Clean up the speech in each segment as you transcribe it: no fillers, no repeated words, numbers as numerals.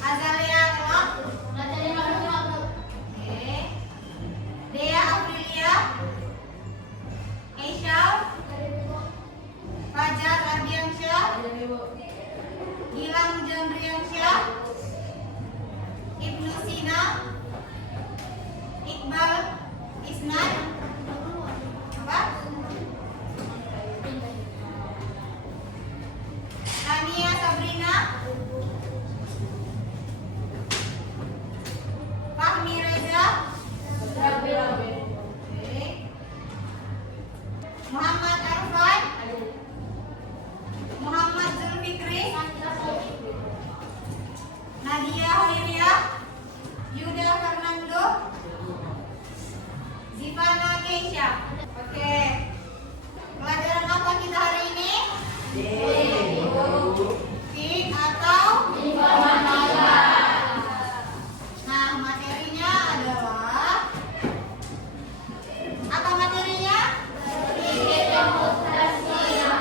Azalia kelak. Dea Aprilia. Aisyah. Fajar Ardiansyah. Gilang Jandriansyah. Ibnu Sina. Iqbal Isnan. Apa? Tania Sabrina. Fahmi Reza. Muhammad Arfan. Muhammad Zulfikri. Nadia Holiria. Yuda Fernando. Zivana Keisha. Oke. Pelajaran apa kita hari ini? Fik atau informatika. Nah, materinya adalah apa materinya? Berpikir komputasional.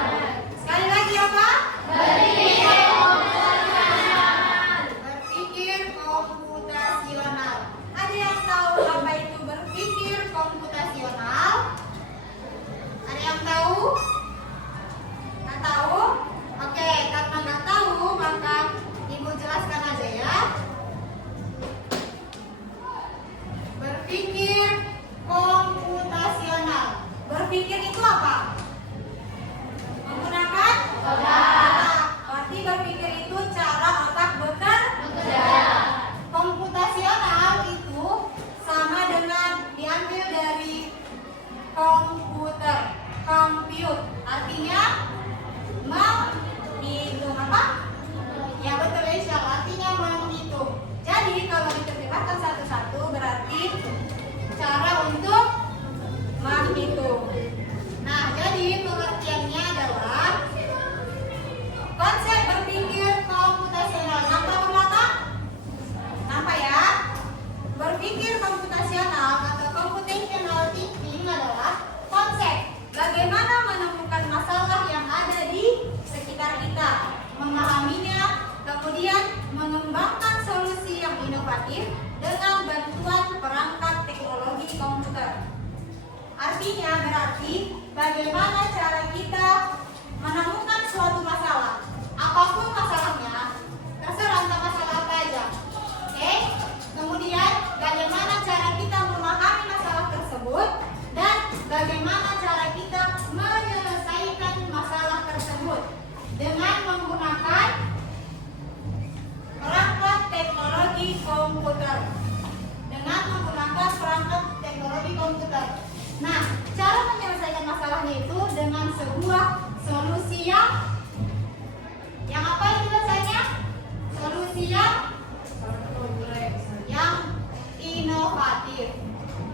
Sekali lagi apa? Berpikir komputasional. Berpikir komputasional. Ada yang tahu apa itu berpikir komputasional? Ada yang tahu? Nggak tahu? Oke, karena nggak tahu maka Ibu jelaskan aja ya. Berpikir komputasional. Berpikir itu apa? Menggunakan otak. Berarti berpikir itu cara otak bekerja. Komputasional itu sama dengan diambil dari komputer, compute. Artinya menghitung apa? Ya betul Aisyah, artinya menghitung. Jadi kalau diterjemahkan satu-satu berarti cara untuk menghitung. Nah, jadi pengertiannya adalah konsep berpikir komputasional. Nampak ke belakang? Nampak ya? Berpikir komputasional atau computational thinking adalah konsep bagaimana menemukan masalah yang ada di sekitar kita, memahaminya, kemudian mengembangkan solusi yang inovatif dengan bantuan perangkat teknologi komputer. Artinya berarti bagaimana cara kita menemukan suatu masalah, apapun masalahnya, terserah entah masalah apa aja. Oke? Kemudian bagaimana cara kita memahami masalah tersebut dan bagaimana cara kita menyelesaikan masalah tersebut dengan menggunakan perangkat teknologi komputer. Dengan menggunakan perangkat teknologi komputer. Nah, cara menyelesaikan masalahnya itu dengan sebuah solusi yang apa itu bahasanya? Solusi yang inovatif.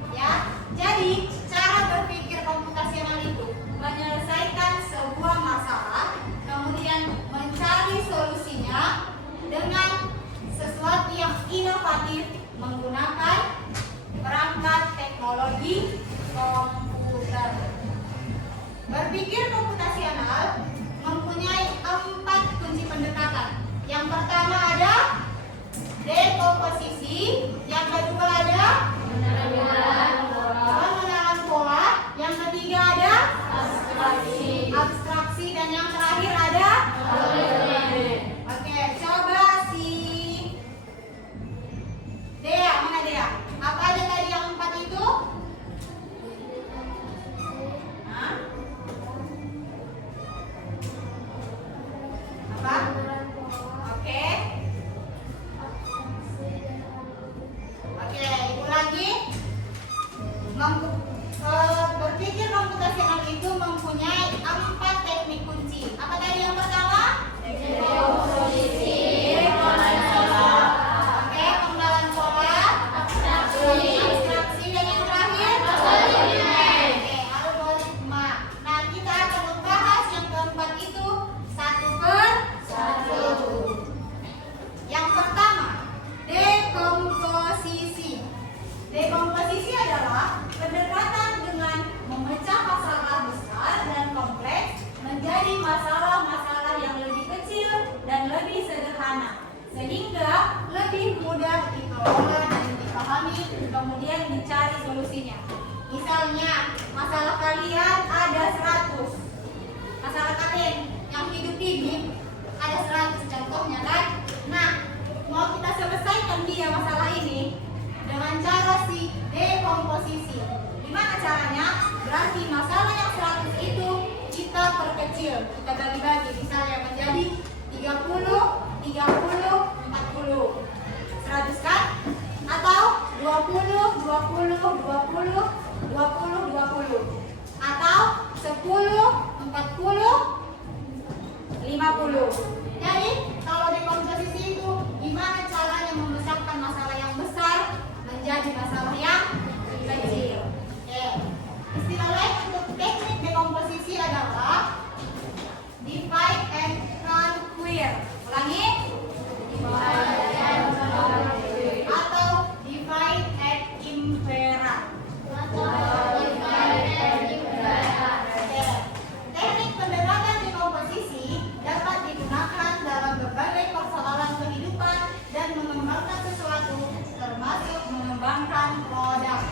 Ya. Jadi, cara berpikir komputasional itu menyelesaikan sebuah masalah, kemudian mencari solusinya dengan sesuatu yang inovatif menggunakan perangkat teknologi komputer. Berpikir komputasional mempunyai 4 kunci pendekatan. Yang pertama ada dekomposisi, yang kedua ada pengenalan pola, yang ketiga ada abstraksi, dan yang terakhir ada Oke, coba si Dea, mana Dea? Apa aja tadi yang 4 itu? Hah? Apa? Oke. Oke, ibu lagi. Berpikir komputasional itu mempunyai 4 teknik kunci. Apa tadi yang pertama? Dekomposisi. Oke, pengenalan pola. Abstraksi, dan yang terakhir? Oke, algoritma. Nah, kita akan membahas yang keempat itu satu per satu. mudah dikelola dan dipahami, kemudian dicari solusinya. Misalnya, masalah kalian ada 100. Masalah kalian yang hidup ini ada 100 contohnya kan? Nah, mau kita selesaikan dia masalah ini dengan cara si dekomposisi. Gimana caranya? Berarti masalah yang 100 itu kita perkecil, kita bagi-bagi, misalnya menjadi 30, 30, 40. 100 kan? Atau 20, 20, 20, 20, 20. Atau 10, 40, 50. Jadi, kalau dekomposisi itu gimana caranya membesarkan masalah yang besar menjadi masalah yang kecil. Istilah lain untuk teknik dekomposisi adalah divide and conquer. Ulangi. Divide and conquer. Atau divide and impera. Teknik pendekatan dekomposisi dapat digunakan dalam berbagai persoalan kehidupan dan mengembangkan sesuatu, termasuk mengembangkan produk.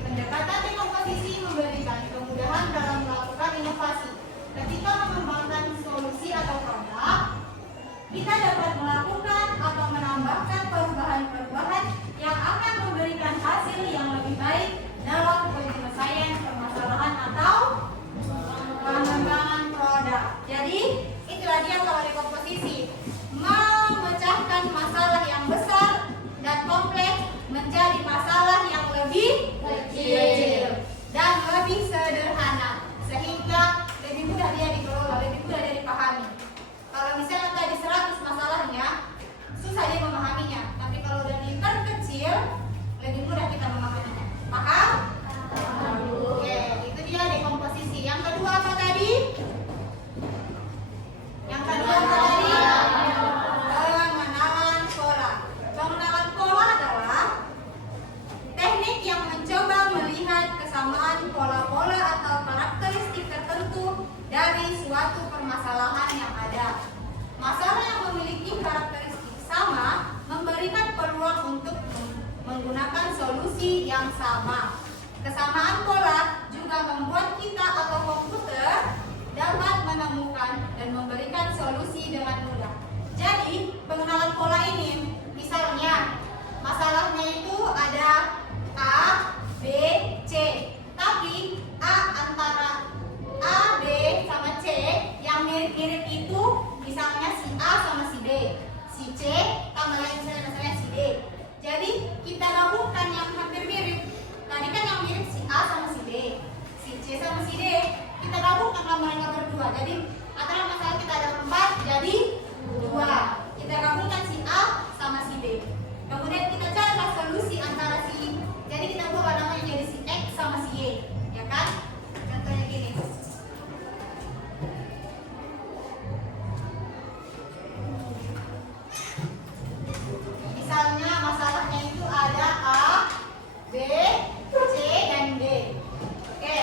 Pendekatan dekomposisi memberikan kemudahan dalam melakukan inovasi. Ketika mengembangkan solusi atau produk, kita dapat melakukan atau menambahkan perubahan-perubahan yang akan memberikan hasil yang lebih baik dalam penyelesaian permasalahan atau pengembangan produk. Jadi, itulah dia kalau dekomposisi, memecahkan masalah yang besar dan kompleks menjadi masalah yang lebih kecil dan lebih sederhana, sehingga lebih mudah dia dikelola, lebih mudah dia dipahami. Kalau misalnya tadi 100 masalahnya, susah dia memahaminya, tapi kalau udah diperkecil, lebih mudah kita memahaminya. Paham? Oke, itu dia dekomposisi. Yang kedua apa tadi? Yang kedua apa tadi? Pengenalan pola. Pengenalan pola adalah teknik yang mencoba melihat kesamaan pola-pola atau karakteristik tertentu dari suatu permasalahan yang ada. Masalah yang memiliki karakteristik sama memberikan peluang untuk menggunakan solusi yang sama. Kesamaan pola juga membuat kita atau komputer dapat menemukan dan memberikan solusi dengan mudah. Jadi, pengenalan pola ini, misalnya masalahnya itu ada A, B, C. Tapi A antara A, B, sama C yang mirip-mirip itu misalnya si A sama si B, si C tambah lagi misalnya si D. Jadi kita gabungkan yang hampir mirip. Tadi kan yang mirip si A sama si B, si C sama si D. Kita gabungkan kalau mereka berdua. Jadi antara masalah kita ada 4 jadi 2. Kita gabungkan si A sama si D. Kemudian kita cari solusi antara si. Jadi kita ubah namanya jadi si X sama si Y, ya kan? Contohnya gini. Misalnya masalahnya itu ada A, B, C, dan D. Oke,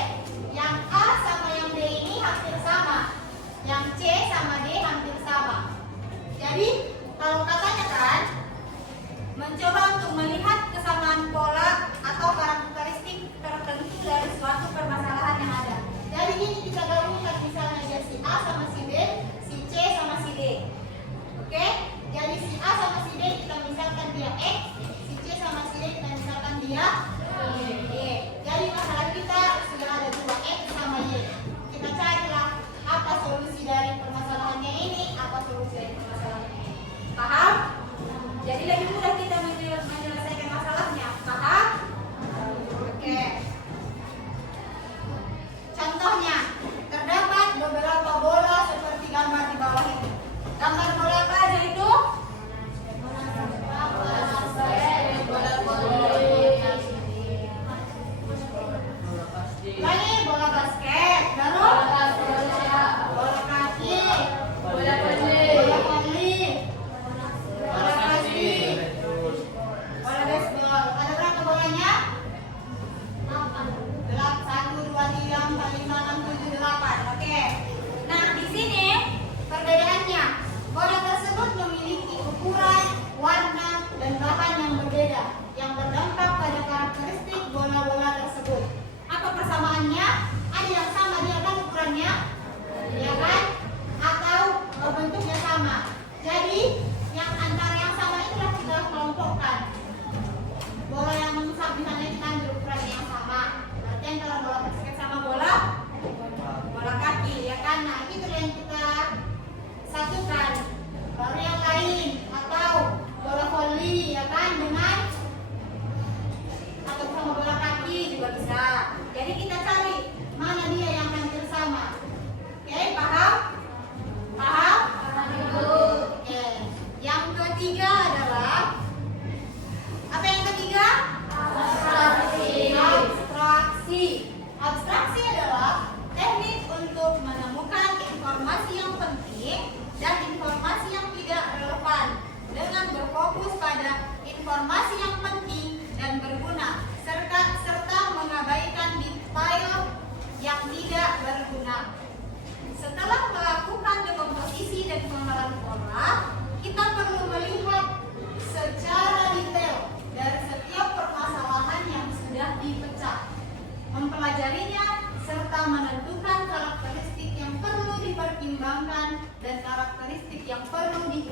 yang A sama yang D ini hampir sama. Yang C sama D hampir sama. Jadi, kalau katanya kan, mencoba untuk melihat kesamaan pola atau karakteristik tertentu dari suatu permasalahan yang ada. Jadi ini kita gabungkan misalnya dia si A sama si B, si C sama si D. Oke? Jadi si A sama si D kita misalkan dia X, si C sama si D kita misalkan dia Y. Jadi masalah kita sudah ada 2 X sama Y. Kita carilah apa solusi dari permasalahannya ini, apa solusi dari permasalahannya ini. Paham? Jadi lebih mudah kita menyelesaikan masalahnya. Paham? Oke. Contohnya, terdapat beberapa bola seperti gambar di bawah ini. Gambar bola apa aja itu?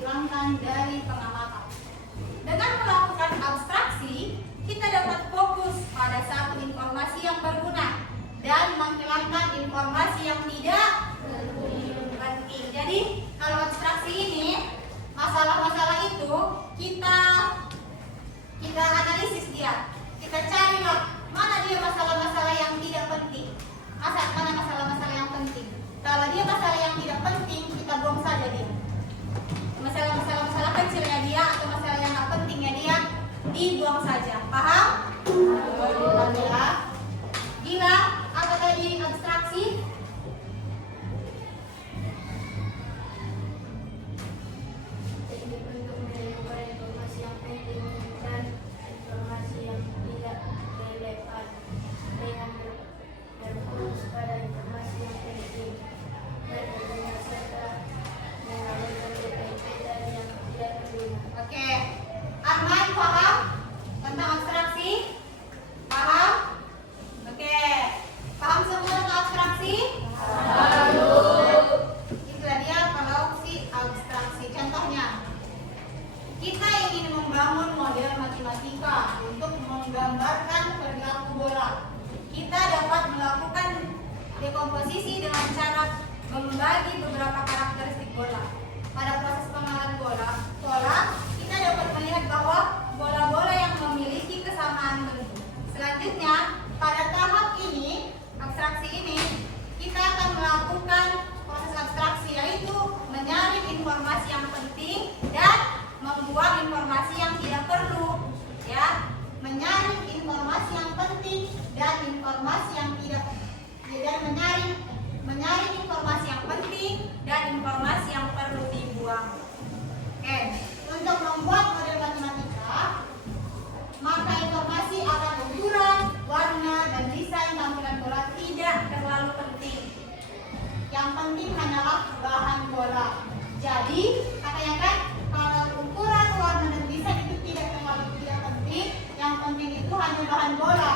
dihilangkan dari pengamatan. Dengan melakukan abstraksi, kita dapat fokus pada satu informasi yang berguna dan menghilangkan informasi yang tidak penting. Jadi, kalau abstraksi ini, masalah-masalah itu kita analisis dia. Kita carilah mana dia masalah-masalah yang tidak penting. Mana masalah-masalah yang penting. Kalau dia masalah yang tidak penting, kita buang saja dia. Masalah kecilnya dia atau masalah yang tidak pentingnya dia dibuang saja. Paham? Alhamdulillah. Gila, apa tadi abstraksi? Teknik untuk menemukan informasi yang penting dan informasi yang tidak relevan dengan berfokus pada informasi yang penting dan berguna serta mengabaikan detail-detail yang tidak berguna. Oke. Arman, paham tentang abstraksi? Paham? Oke. Paham semua tentang abstraksi? Itulah dia kalau si abstraksi. Contohnya, kita ingin membangun model matematika untuk menggambarkan perilaku bola. Kita dapat melakukan dekomposisi dengan cara membagi beberapa karakteristik bola. Pada proses pengenalan bola, kita dapat melihat bahwa bola-bola yang memiliki kesamaan bentuk. Selanjutnya, pada tahap ini, abstraksi ini, kita akan melakukan proses abstraksi, yaitu menyaring informasi yang penting dan membuang informasi yang tidak perlu. Ya, menyaring informasi yang penting dan informasi yang tidak, dan menyaring informasi yang penting dan informasi yang perlu dibuang. Oke, untuk membuat model matematika, maka informasi akan ukuran, warna, dan desain tampilan bola tidak terlalu penting. Yang penting hanyalah bahan bola. Jadi, katanya kan, kalau ukuran, warna, dan desain itu tidak penting. Yang penting itu hanya bahan bola.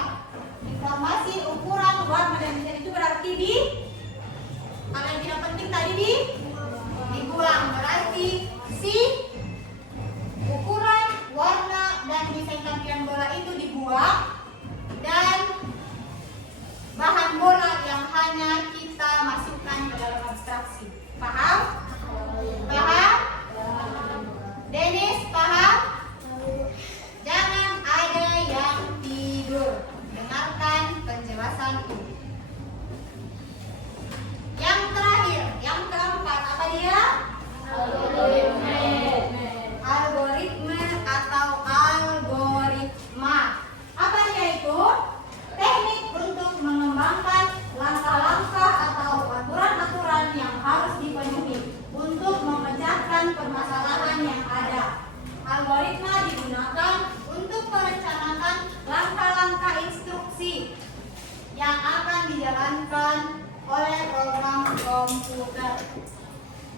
Informasi, ukuran, warna, dan desain itu berarti kalau yang tidak penting tadi dibuang. Berarti si ukuran, warna, dan desain tampilan bola itu dibuang, dan bahan bola yang hanya kita masukkan ke dalam abstraksi. Paham? Paham? Dennis, paham? Jangan ada yang tidur. Dengarkan penjelasan ini. Yang terakhir, yang keempat, apa dia? Algoritma atau algoritma. Apa dia itu? Teknik untuk mengembangkan langkah-langkah atau aturan-aturan yang harus dipenuhi untuk memecahkan permasalahan yang ada. Algoritma digunakan untuk merencanakan langkah-langkah instruksi yang akan dijalankan oleh program komputer.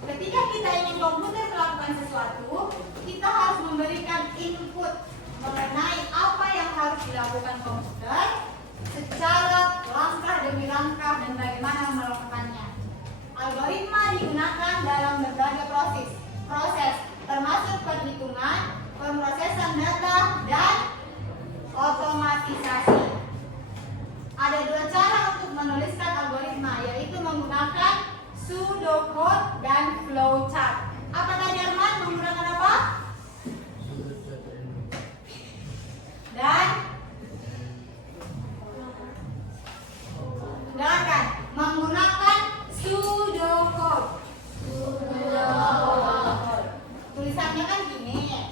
Ketika kita ingin komputer melakukan sesuatu, kita harus memberikan input mengenai apa yang harus dilakukan komputer secara langkah demi langkah dan bagaimana melakukannya. Algoritma digunakan dalam berbagai proses termasuk perhitungan, pemrosesan data, dan otomatisasi. Ada dua cara untuk menuliskan algoritma, yaitu menggunakan pseudocode dan flowchart. Apa tadi Arman? Menggunakan apa? Dan dengarkan, menggunakan pseudocode. Tulisannya kan gini.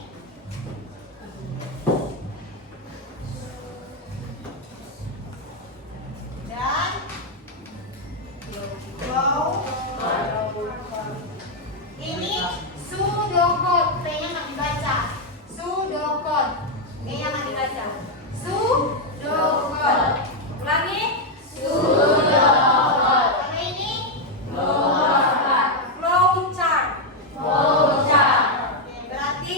Dan ini pseudocode, P-nya nggak dibaca. Pseudocode, P-nya nggak dibaca. Pseudocode. Ulangi. Pseudocode. Kalau ini flowchart. Oke, berarti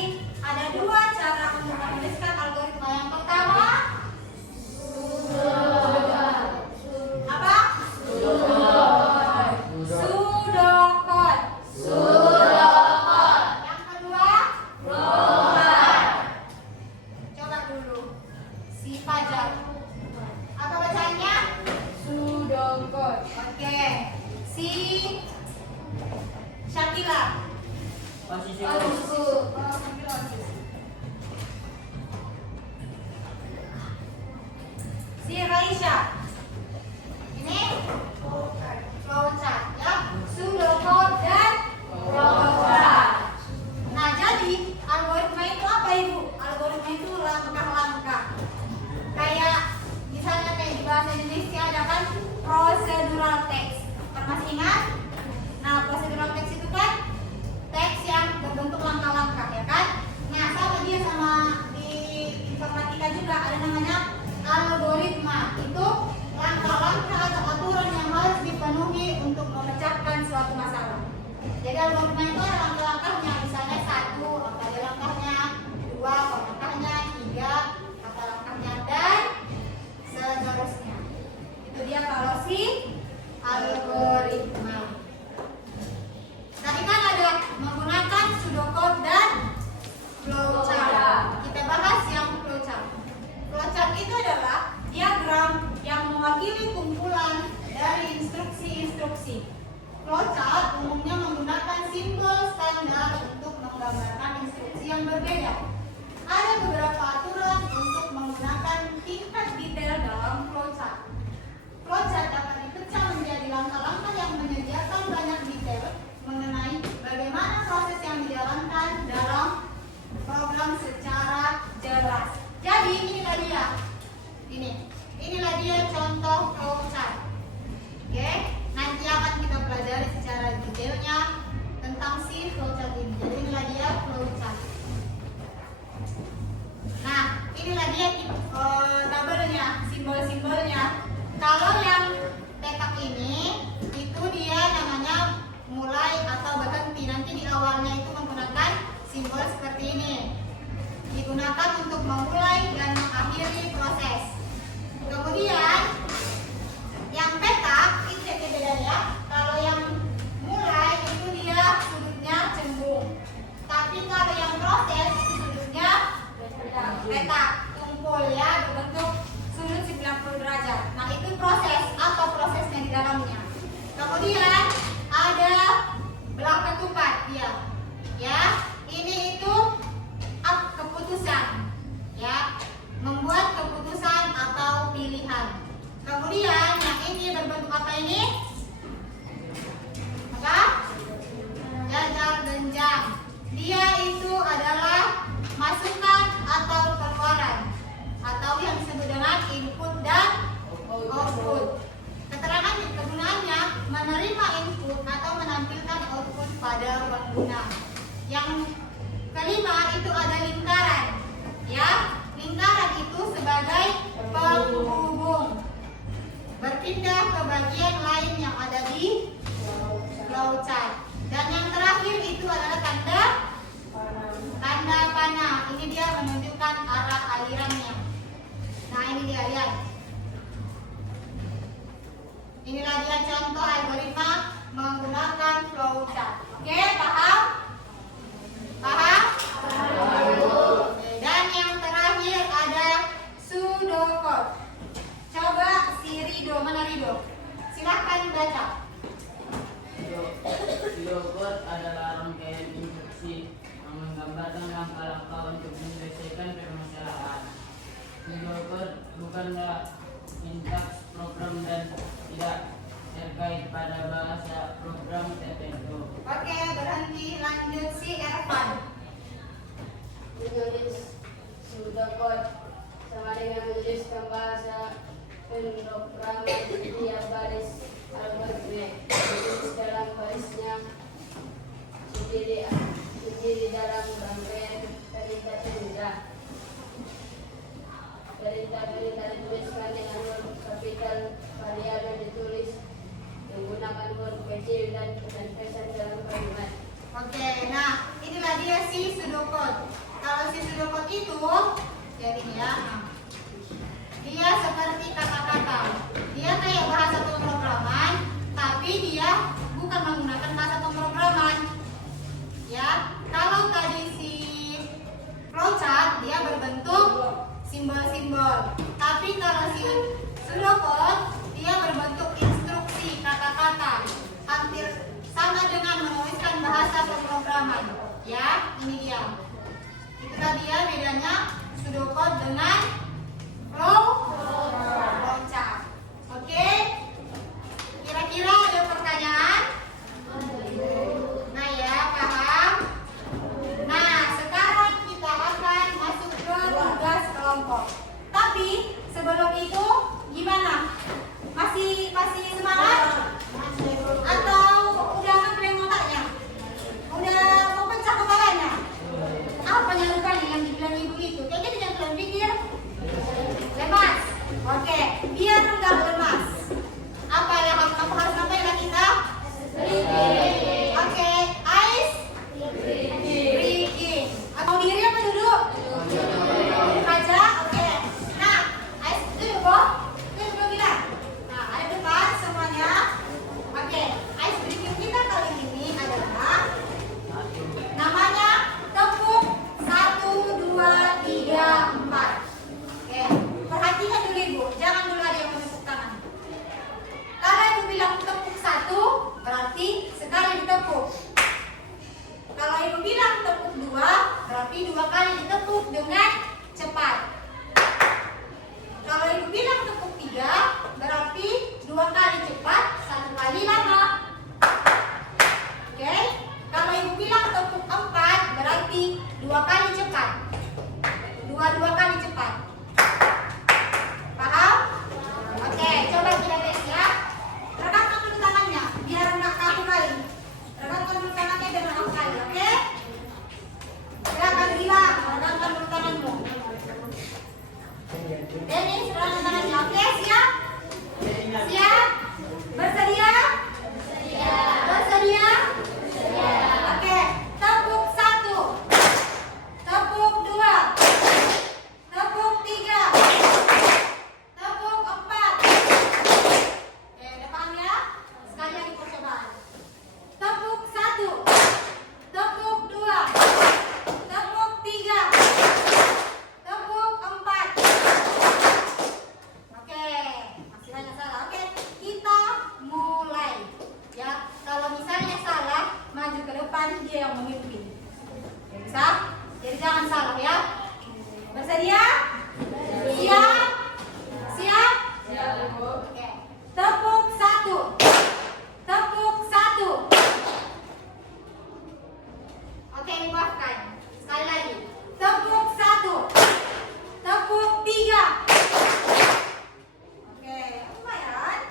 Bapak Ibu? Algoritma itu langkah-langkah. Kayak misalnya kayak di bahasa Indonesia ada kan procedural text. Masih ingat? Nah, procedural text itu kan teks yang berbentuk langkah-langkah, ya kan? Nah, sama dia sama di informatika juga ada namanya algoritma. Itu langkah-langkah atau aturan yang harus dipenuhi untuk memecahkan suatu masalah. Jadi algoritma itu ada langkah-langkahnya, misalnya 1, apa ada langkahnya, 2, apa langkahnya, 3, apa langkahnya, dan seterusnya. Itu dia kalau si algoritma. Tadi kan ada menggunakan pseudocode dan flowchart. Kita bahas yang flowchart. Flowchart itu adalah diagram yang mewakili kumpulan dari instruksi-instruksi. Flowchart umumnya menggunakan simbol standar untuk menggambarkan instruksi yang berbeda. Ada beberapa aturan untuk menggunakan tingkat detail dalam flowchart. Flowchart dapat dipecah menjadi langkah-langkah yang menyediakan banyak detail mengenai bagaimana proses yang dijalankan dalam program secara jelas. Jadi inilah dia. Inilah dia contoh flowchart. Oke, nanti akan kita pelajari secara detailnya tentang si flowchart ini. Jadi inilah dia flowchart. Nah, inilah dia tabelnya, simbol-simbolnya. Kalau yang petak ini itu dia namanya mulai atau berhenti. Nanti di awalnya itu menggunakan simbol seperti ini. Digunakan untuk memulai dan mengakhiri proses. Kemudian yang petak itu beda ya. Kalau yang mulai itu dia sudutnya cembung. Tapi kalau yang proses itu sudutnya petak, tumpul ya, berbentuk sudut 90 derajat. Nah, itu proses atau prosesnya di dalamnya. Kemudian ada belah ketupat dia. Ya, ini itu keputusan. Ya, membuat keputusan atau pilihan. Kemudian yang ini berbentuk apa ini? Apa? Jajar genjang. Dia itu adalah masukan atau keluaran, atau yang disebut dengan input dan output. Keterangan kegunaannya menerima input atau menampilkan output pada pengguna. Yang kelima itu ada lingkaran. Ya, lingkaran itu sebagai penghubung. Berpindah ke bagian lain yang ada di flowchart. Dan yang terakhir itu adalah tanda panah. Ini dia menunjukkan arah alirannya. Nah, ini dia lihat. Inilah dia contoh algoritma menggunakan flowchart. Oke, paham? Paham? Dan yang terakhir ada pseudocode. Coba si Rido, mana Rido? Silahkan baca. Pseudocode adalah rangkaian instruksi yang menggambarkan langkah-langkah untuk menyelesaikan permasalahan. Pseudocode bukanlah sintaks program dan tidak terkait pada bahasa program tertentu. Oke, berhenti. Lanjut si Ervan. Menulis pseudocode sama dengan menuliskan bahasa pemrograman tiap baris algoritma. Menulis dalam barisnya sendiri dalam rangkaian perintah-perintah. Perintah-perintah dituliskan dengan huruf kapital, variabel ditulis menggunakan huruf kecil dan pesan-pesan dalam kalimat. Oke, nah inilah dia si pseudocode. Kalau si pseudocode itu jadi dia seperti kata-kata. Dia kayak bahasa pemrograman, tapi dia bukan menggunakan bahasa pemrograman. Ya, kalau tadi si flowchart dia berbentuk simbol-simbol. Tapi kalau si pseudocode dia berbentuk instruksi, kata-kata. Hampir sama dengan menuliskan bahasa pemrograman. Ya, ini dia. Itu tadi ya bedanya pseudocode dengan flowchart. Oke? Kira-kira ada pertanyaan? Nah ya, paham? Nah, sekarang kita akan berarti 2 kali ditepuk dengan cepat. Kalau ibu bilang tepuk 3, berarti 2 kali cepat, 1 kali lama. Oke? Kalau ibu bilang tepuk 4, berarti 2 kali cepat. 2 kali cepat. Paham? Oke, coba kita tes ya. Regangkan dulu tangannya, biar nggak kaku kali. Regangkan dulu tangannya biar nggak kaku kali, oke? Silakan bilang, regangkan dulu tanganmu. Dennis, regangkan tangannya, oke? Siap? Siap? Bersedia? Bersedia? Oke, tepuk 1, tepuk 2, tepuk 3, tepuk 4. Oke, udah paham ya? Sekali lagi percobaan. Tepuk 1, tepuk 2, tepuk 3, tepuk 4. Oke, masih banyak salah. Oke, kita mulai. Ya, kalau misalnya salah, maju ke depan, dia yang memimpin. Ya, bisa? Jadi jangan salah ya. Bersedia? Siap? Siap? Oke. Tepuk 1. Tepuk 1. Oke, maafkan. Sekali lagi. Tepuk 1. Tepuk 3. Oke, lumayan.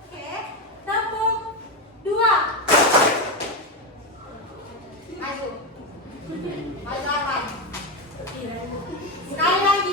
Oke. Tepuk 2. Maju. Maju lawan. Sekali lagi.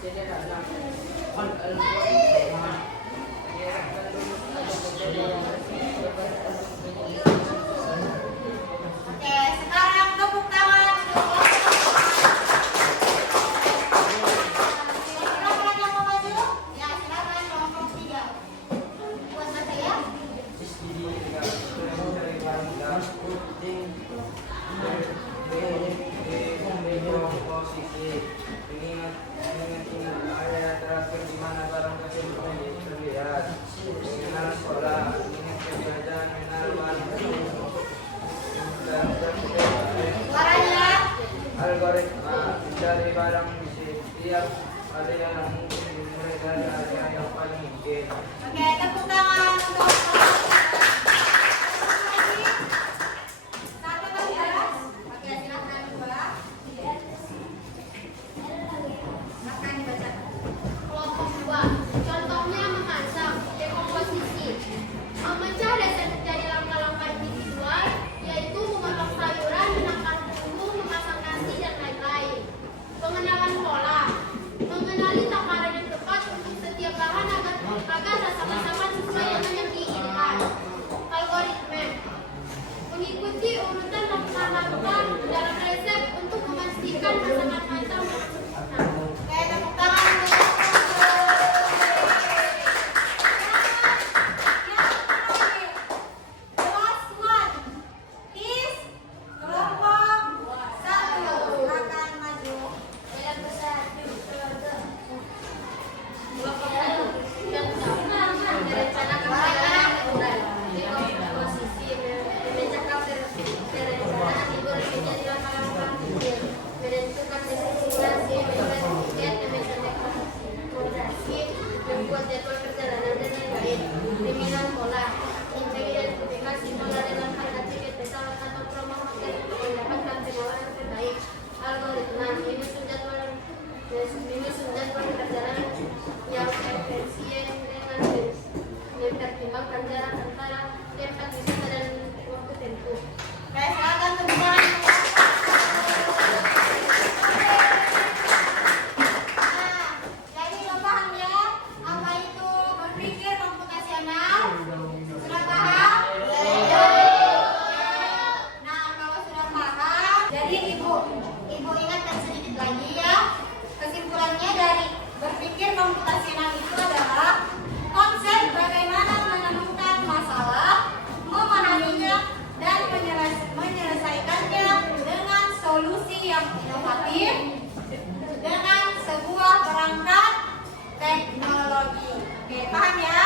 sederhana. Oke, sekarang tepuk tangan untuk silakan yang mau maju. Ya, silakan kelompok 3. Buat saja ya. Suaranya. Algoritma mencari barang setiap ada yang mungkin dimulai dari area yang paling mungkin. Oke, tepuk tangan untuk satu kali ya. Oke, silakan dua. Silakan dibaca. Kelompok 2. Contohnya memasak, dekomposisi. Memecah dari langkah-langkah individual, yaitu memotong sayuran, menakar bumbu, memasak nasi, dan lain-lain. Pengenalan pola. Mengenali takaran yang tepat untuk setiap bahan agar rasa masakan sesuai dengan yang diinginkan. Algoritma. Mengikuti urutan langkah-langkah dalam resep untuk memastikan masakan matang dan sempurna. Oke, tepuk tangan untuk kelas 1 is kelompok 1 akan maju. Dalam bersatu keluarga. Kelompok 1 yang pertama merencanakan perjalanan liburan. Dekomposisi memecahkan perencanaan liburan menjadi langkah-langkah kecil. Menentukan destinasi, membuat tiket, memesan dekorasi, membuat jadwal perjalanan dan lain-lain. Pemilihan pola, identifikasi pola dengan harga tiket pesawat atau promo hotel untuk mendapatkan penawaran terbaik. Algoritma menyusun jadwal perjalanan yang efisien dengan mempertimbangkan jarak antara tempat wisata dan waktu tempuh. Oke, silakan tepuk tangan. Nah, jadi lo paham ya apa itu berpikir komputasional? Sudah paham? Nah, kalau sudah paham, jadi ibu ingatkan sedikit lagi ya. Kesimpulannya dari berpikir komputasional itu adalah konsep bagaimana menemukan masalah, memahaminya, dan menyelesaikannya dengan solusi yang inovatif dengan sebuah perangkat teknologi. Oke, paham ya?